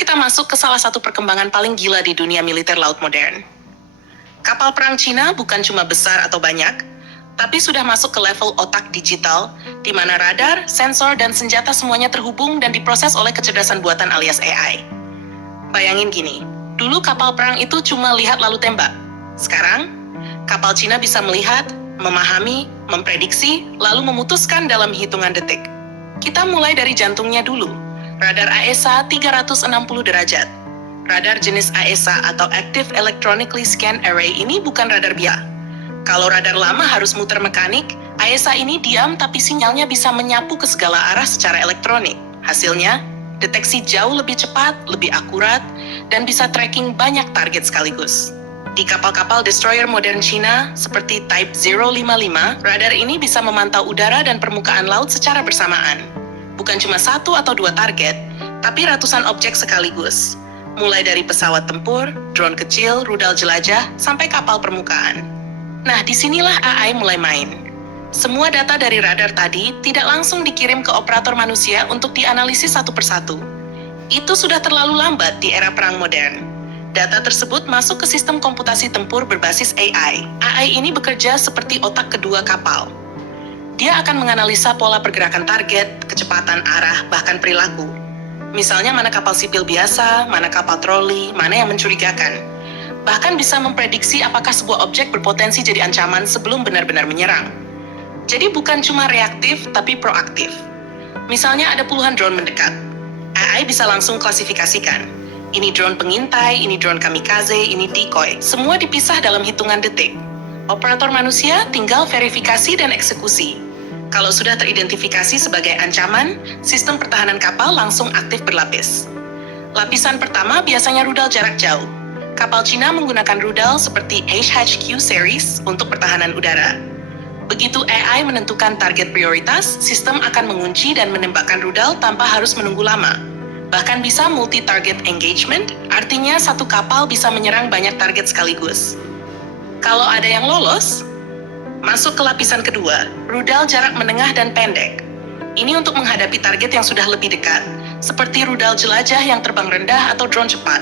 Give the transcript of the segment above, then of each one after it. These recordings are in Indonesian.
kita masuk ke salah satu perkembangan paling gila di dunia militer laut modern. Kapal perang Cina bukan cuma besar atau banyak, tapi sudah masuk ke level otak digital, di mana radar, sensor, dan senjata semuanya terhubung dan diproses oleh kecerdasan buatan alias AI. Bayangin gini, dulu kapal perang itu cuma lihat lalu tembak. Sekarang, kapal Cina bisa melihat, memahami, memprediksi, lalu memutuskan dalam hitungan detik. Kita mulai dari jantungnya dulu. Radar AESA 360 derajat. Radar jenis AESA atau Active Electronically Scanned Array ini bukan radar biasa. Kalau radar lama harus muter mekanik, AESA ini diam tapi sinyalnya bisa menyapu ke segala arah secara elektronik. Hasilnya, deteksi jauh lebih cepat, lebih akurat, dan bisa tracking banyak target sekaligus. Di kapal-kapal destroyer modern Cina, seperti Type 055, radar ini bisa memantau udara dan permukaan laut secara bersamaan. Bukan cuma satu atau dua target, tapi ratusan objek sekaligus. Mulai dari pesawat tempur, drone kecil, rudal jelajah, sampai kapal permukaan. Nah, disinilah AI mulai main. Semua data dari radar tadi tidak langsung dikirim ke operator manusia untuk dianalisis satu persatu. Itu sudah terlalu lambat di era perang modern. Data tersebut masuk ke sistem komputasi tempur berbasis AI. AI ini bekerja seperti otak kedua kapal. Dia akan menganalisa pola pergerakan target, kecepatan arah, bahkan perilaku. Misalnya mana kapal sipil biasa, mana kapal troli, mana yang mencurigakan. Bahkan bisa memprediksi apakah sebuah objek berpotensi jadi ancaman sebelum benar-benar menyerang. Jadi bukan cuma reaktif, tapi proaktif. Misalnya ada puluhan drone mendekat. AI bisa langsung klasifikasikan. Ini drone pengintai, ini drone kamikaze, ini decoy. Semua dipisah dalam hitungan detik. Operator manusia tinggal verifikasi dan eksekusi. Kalau sudah teridentifikasi sebagai ancaman, sistem pertahanan kapal langsung aktif berlapis. Lapisan pertama biasanya rudal jarak jauh. Kapal Cina menggunakan rudal seperti HHQ series untuk pertahanan udara. Begitu AI menentukan target prioritas, sistem akan mengunci dan menembakkan rudal tanpa harus menunggu lama. Bahkan bisa multi-target engagement, artinya satu kapal bisa menyerang banyak target sekaligus. Kalau ada yang lolos, masuk ke lapisan kedua, rudal jarak menengah dan pendek. Ini untuk menghadapi target yang sudah lebih dekat, seperti rudal jelajah yang terbang rendah atau drone cepat.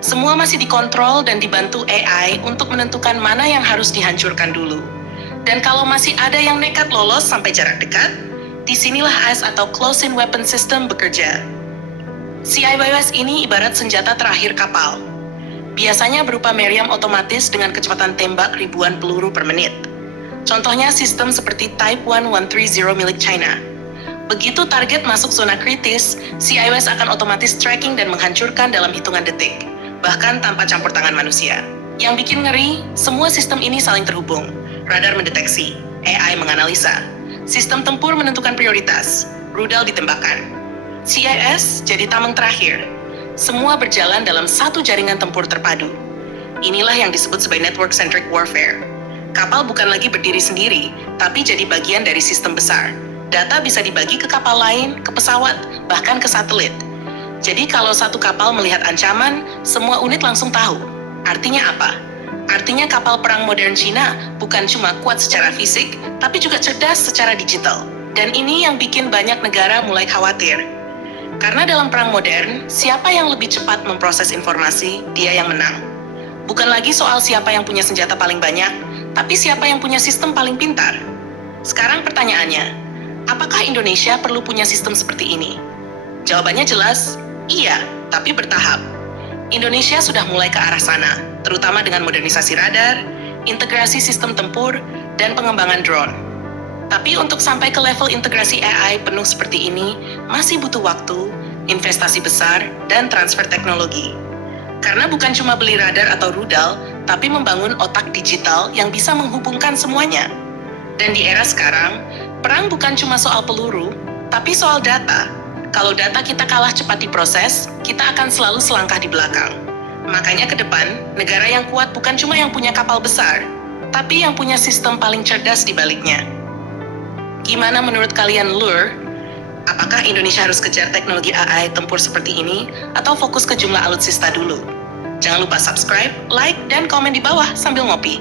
Semua masih dikontrol dan dibantu AI untuk menentukan mana yang harus dihancurkan dulu. Dan kalau masih ada yang nekat lolos sampai jarak dekat, disinilah AS atau Close-in Weapon System bekerja. CIWS ini ibarat senjata terakhir kapal. Biasanya berupa meriam otomatis dengan kecepatan tembak ribuan peluru per menit. Contohnya sistem seperti Type 1130 milik China. Begitu target masuk zona kritis, CIWS akan otomatis tracking dan menghancurkan dalam hitungan detik, bahkan tanpa campur tangan manusia. Yang bikin ngeri, semua sistem ini saling terhubung. Radar mendeteksi, AI menganalisa, sistem tempur menentukan prioritas, rudal ditembakkan. CIS jadi tameng terakhir. Semua berjalan dalam satu jaringan tempur terpadu. Inilah yang disebut sebagai network-centric warfare. Kapal bukan lagi berdiri sendiri, tapi jadi bagian dari sistem besar. Data bisa dibagi ke kapal lain, ke pesawat, bahkan ke satelit. Jadi kalau satu kapal melihat ancaman, semua unit langsung tahu. Artinya apa? Artinya kapal perang modern Cina bukan cuma kuat secara fisik, tapi juga cerdas secara digital. Dan ini yang bikin banyak negara mulai khawatir. Karena dalam perang modern, siapa yang lebih cepat memproses informasi, dia yang menang. Bukan lagi soal siapa yang punya senjata paling banyak, tapi siapa yang punya sistem paling pintar. Sekarang pertanyaannya, apakah Indonesia perlu punya sistem seperti ini? Jawabannya jelas, iya, tapi bertahap. Indonesia sudah mulai ke arah sana, terutama dengan modernisasi radar, integrasi sistem tempur, dan pengembangan drone. Tapi untuk sampai ke level integrasi AI penuh seperti ini, masih butuh waktu, investasi besar, dan transfer teknologi. Karena bukan cuma beli radar atau rudal, tapi membangun otak digital yang bisa menghubungkan semuanya. Dan di era sekarang, perang bukan cuma soal peluru, tapi soal data. Kalau data kita kalah cepat diproses, kita akan selalu selangkah di belakang. Makanya ke depan, negara yang kuat bukan cuma yang punya kapal besar, tapi yang punya sistem paling cerdas di baliknya. Gimana menurut kalian, Lur? Apakah Indonesia harus kejar teknologi AI tempur seperti ini, atau fokus ke jumlah alutsista dulu? Jangan lupa subscribe, like, dan komen di bawah sambil ngopi.